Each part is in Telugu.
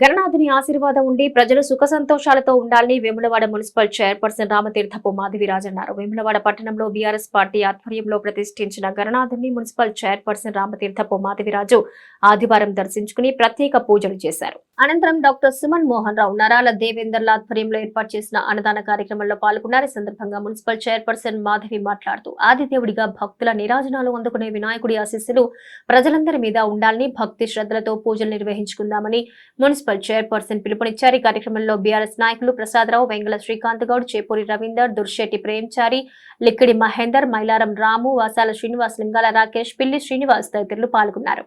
గణనాథుని ఆశీర్వాదం ఉండి ప్రజలు సుఖ సంతోషాలతో ఉండాలని వేములవాడ మున్సిపల్ చైర్పర్సన్ రామతీర్థపు మాధవిరాజ్ అన్నారు. వేములవాడ పట్టణంలో బీఆర్ఎస్ పార్టీ ఆధ్వర్యంలో ప్రతిష్ఠించిన గణనాథుని మున్సిపల్ చైర్పర్సన్ రామతీర్థపు మాధవిరాజు ఆదివారం దర్శించుకుని ప్రత్యేక పూజలు చేశారు. అనంతరం డాక్టర్ సుమన్ మోహన్ రావు నరాల దేవేందర్ల ఆధ్వర్యంలో ఏర్పాటు చేసిన అన్నదాన కార్యక్రమంలో పాల్గొన్నారు. ఈ సందర్భంగా మున్సిపల్ చైర్పర్సన్ మాధవి మాట్లాడుతూ ఆదిదేవుడిగా భక్తుల నిరాజనాలు అందుకునే వినాయకుడి ఆశీస్సులు ప్రజలందరి మీద ఉండాలని భక్తి శ్రద్ధలతో పూజలు నిర్వహించుకుందామని మున్సిపల్ చైర్పర్సన్ పిలుపునిచ్చారు. ఈ కార్యక్రమంలో బీఆర్ఎస్ నాయకులు ప్రసాదరావు వెంగళ శ్రీకాంత్ గౌడ్ చేపూరి రవీందర్ దుర్శెట్టి ప్రేమ్చారి లిక్కిడి మహేందర్ మైలారం రాము వాసాల శ్రీనివాస్ లింగాల రాకేష్ పిల్లి శ్రీనివాస్ తదితరులు పాల్గొన్నారు.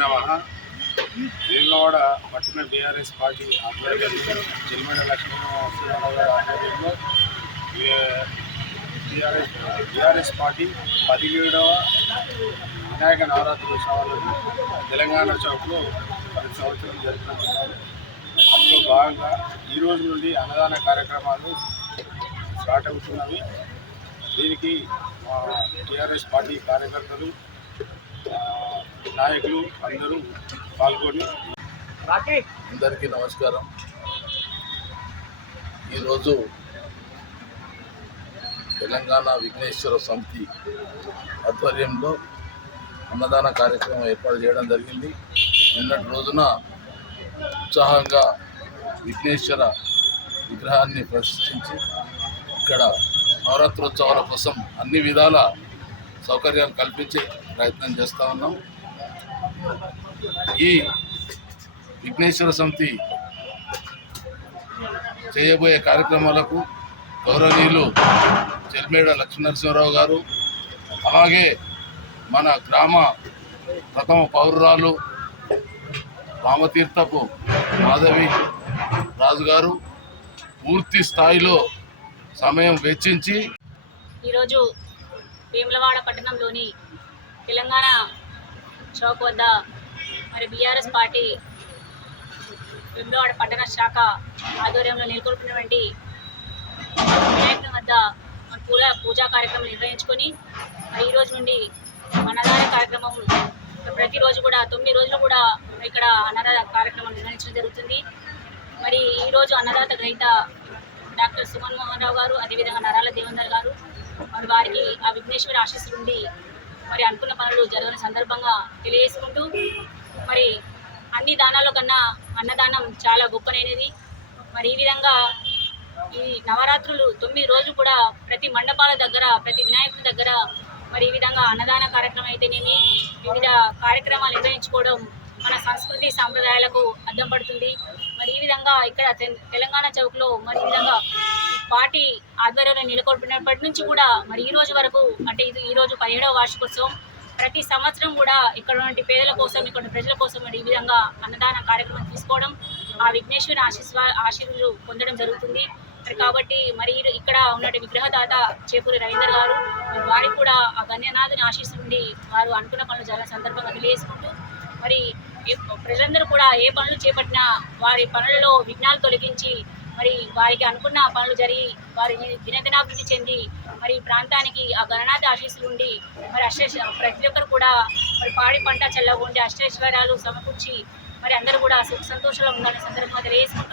నమ. వేములవాడ పట్టణ బీఆర్ఎస్ పార్టీ ఆధ్వర్యంలో చిల్మడ లక్ష్మణరావు గారి ఆధ్వర్యంలో బీఆర్ఎస్ బీఆర్ఎస్ పార్టీ పదిహేడవ వినాయక నవరాత్రి ఉత్సవాలను తెలంగాణ చౌక్లో ప్రతి సంవత్సరం జరుపుకుంటున్నారు. భాగంగా ఈ రోజు నుండి అన్నదాన కార్యక్రమాలు స్టార్ట్ అవుతున్నవి. దీనికి మా టీఆర్ఎస్ పార్టీ కార్యకర్తలు నాయకులు అందరూ పాల్గొని అందరికీ నమస్కారం. ఈరోజు తెలంగాణ విఘ్నేశ్వర సమితి ఆధ్వర్యంలో అన్నదాన కార్యక్రమం ఏర్పాటు చేయడం జరిగింది. నిన్నటి రోజున ఉత్సాహంగా విఘ్నేశ్వర విగ్రహాన్ని ప్రతిష్ఠించి ఇక్కడ నవరాత్రోత్సవాల కోసం అన్ని విధాల సౌకర్యాలు కల్పించే ప్రయత్నం చేస్తూ ఉన్నాం. ఈ విఘ్నేశ్వర సమితి చేయబోయే కార్యక్రమాలకు గౌరవనీయులు చెల్మేడ లక్ష్మీనరసింహరావు గారు అలాగే మన గ్రామ ప్రథమ పౌరురాలు రామతీర్థపు మాధవి రాజుగారు పూర్తి స్థాయిలో సమయం వెచ్చించి ఈరోజు వేములవాడ పట్టణంలోని తెలంగాణ చౌక్ వద్ద మరి బీఆర్ఎస్ పార్టీ వేములవాడ పట్టణ శాఖ ఆధ్వర్యంలో నెలకొల్పినటువంటి వినాయకుని వద్ద పూల పూజ పూజా కార్యక్రమం నిర్వహించుకొని మరి ఈ రోజు నుండి అన్నదాన కార్యక్రమం ప్రతిరోజు కూడా తొమ్మిది రోజులు కూడా ఇక్కడ అన్నదాన కార్యక్రమం నిర్వహించడం జరుగుతుంది. మరి ఈరోజు అన్నదాత గ్రహీత డాక్టర్ సుమన్ మోహన్ రావు గారు అదేవిధంగా నరాల దేవేందర్ గారు మరి వారికి ఆ విఘ్నేశ్వరి ఆశీస్సులు ఉండి మరి అనుకున్న పనులు జరగని సందర్భంగా తెలియజేసుకుంటూ మరి అన్ని దానాల కన్నా అన్నదానం చాలా గొప్పనైనది మరి ఈ విధంగా ఈ నవరాత్రులు తొమ్మిది రోజులు కూడా ప్రతి మండపాల దగ్గర ప్రతి వినాయకుడి దగ్గర మరి ఈ విధంగా అన్నదాన కార్యక్రమం అయితేనేమి వివిధ కార్యక్రమాలు నిర్వహించుకోవడం మన సంస్కృతి సాంప్రదాయాలకు అద్దం పడుతుంది. మరి ఈ విధంగా ఇక్కడ తెలంగాణ చౌక్లో మరి ఈ విధంగా పార్టీ ఆధ్వర్యంలో నెలకొల్పినప్పటి నుంచి కూడా మరి ఈ రోజు వరకు అంటే ఇది ఈ రోజు పదిహేడవ వార్షికోత్సవం. ప్రతి సంవత్సరం కూడా ఇక్కడ ఉన్నటువంటి పేదల కోసం ఇక్కడ ప్రజల కోసం మరి ఈ విధంగా అన్నదాన కార్యక్రమం తీసుకోవడం ఆ విఘ్నేశ్వరి ఆశీస్వా ఆశీర్వులు పొందడం జరుగుతుంది. మరి కాబట్టి మరి ఇక్కడ ఉన్నటువంటి విగ్రహదాత చేపూరి రవీందర్ గారు వారికి కూడా ఆ గణ్యనాథుని ఆశీస్సు నుండి వారు అనుకున్న పనులు జరిగిన సందర్భంగా తెలియజేసుకుంటూ మరి ప్రజలందరూ కూడా ఏ పనులు చేపట్టినా వారి పనులలో విఘ్నాలు తొలగించి మరి వారికి అనుకున్న పనులు జరిగి వారి దినదినాభివృద్ధి చెంది మరి ప్రాంతానికి ఆ గణనాథ ఆశీస్సులు ఉండి మరి అష్టేశ ప్రతి ఒక్కరు కూడా మరి పాడి పంట చల్లగా ఉండి అష్టేశ్వరాలు సమకూర్చి మరి అందరూ కూడా సుఖ సంతోషంలో ఉండాలని సందర్భంగా తెలియజేసుకుంటూ